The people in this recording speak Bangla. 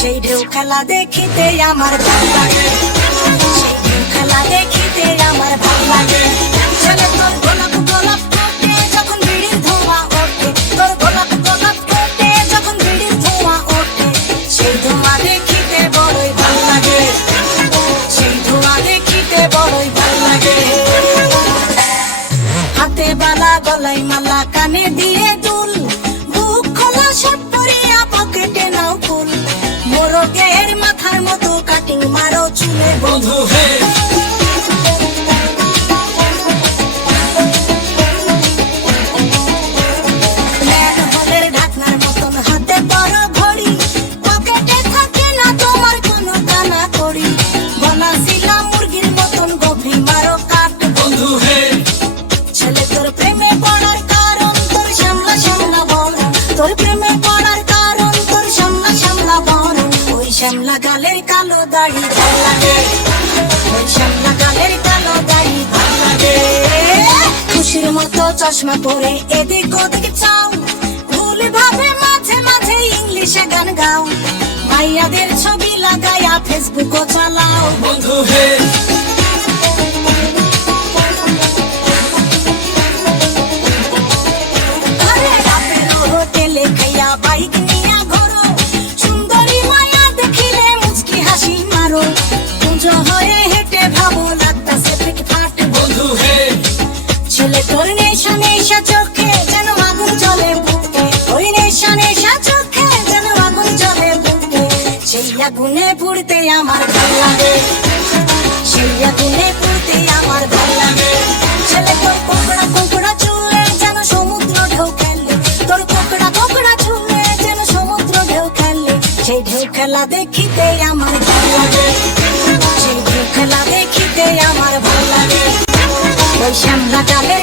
সেই ঢেউ খেলা দেখিতে আমার ভালো লাগে, সেই ঢেউ খেলা দেখিতে আমার ভালো লাগে। ছেলে তোর গোলাপ গোলাপ ঠোঁটে যখন বিড়ির ধোঁয়া ওঠে, তোর গোলাপ গোলাপ ঠোঁটে যখন বিড়ির ধোঁয়া ওঠে, সেই ধোঁয়া দেখিতে বড়ই ভালো লাগে, সেই ধোঁয়া দেখিতে বড়ই ভালো লাগে। হাতে বালা গলায় মালা কানে দিয়ে দুল, বুক খোলা শার্ট পরিয়া পকেটে নাও ফুল, মোরগের মাথার মতো কাটিং মারো চুলে বন্ধু হে। ম্যানহোলের ঢাকনার মতন হাতে বড় ঘড়ি, পকেটে থাকে না তোমার কোনো কানা কড়ি, গলা শিলা মুরগির মতন গভীর মারো কাট বন্ধু হে। ছেলে তোর প্রেমে পড়ার কারণ তোর শ্যামলা শ্যামলা বরণ, তোর প্রেমে পড়ার কারণ তোর শ্যামলা শ্যামলা বরণ, ওই শ্যামলা গালের কালো দাড়ি ভালো লাগে, ওই শ্যামলা গালের কালো দাড়ি ভালো লাগে। খুশির মতো চশমা পরে এদিক ওদিক চাও, ভুল ভাবে মাঝে মাঝে ইংলিশে গান গাও, মাইয়াদের ছবি লাগায়া ফেসবুকও চালাও বন্ধু হে। বাইক নিয়া ঘোরো, সুন্দরী মায়া দেখিলে মুচকি হাসি মারো, পুজো হয়ে হেঁটে ভাবো লাগতাছে ফিটফাট বন্ধু হে। ছেলে তোর নেশা নেশা চোখে যেন আগুন জ্বলে বুকে, ওই নেশা নেশা চোখে যেন আগুন জ্বলে বুকে, সেই আগুনে পুড়তে আমার ভালো লাগে, সেই আগুনে পুড়তে আমার ভালো লাগে। ছেলে তোর কোকড়া কোকড়া চুলে যেন সমুদ্র ঢেউ খেলে, তোর কোকড়া কোকড়া চুলে যেন সমুদ্র ঢেউ খেলে, সেই ঢেউ খেলা দেখিতে আমার ভালো লাগে, সেই ঢেউ খেলা দেখিতে আমার ভালো লাগে। ওই শ্যামলা গালের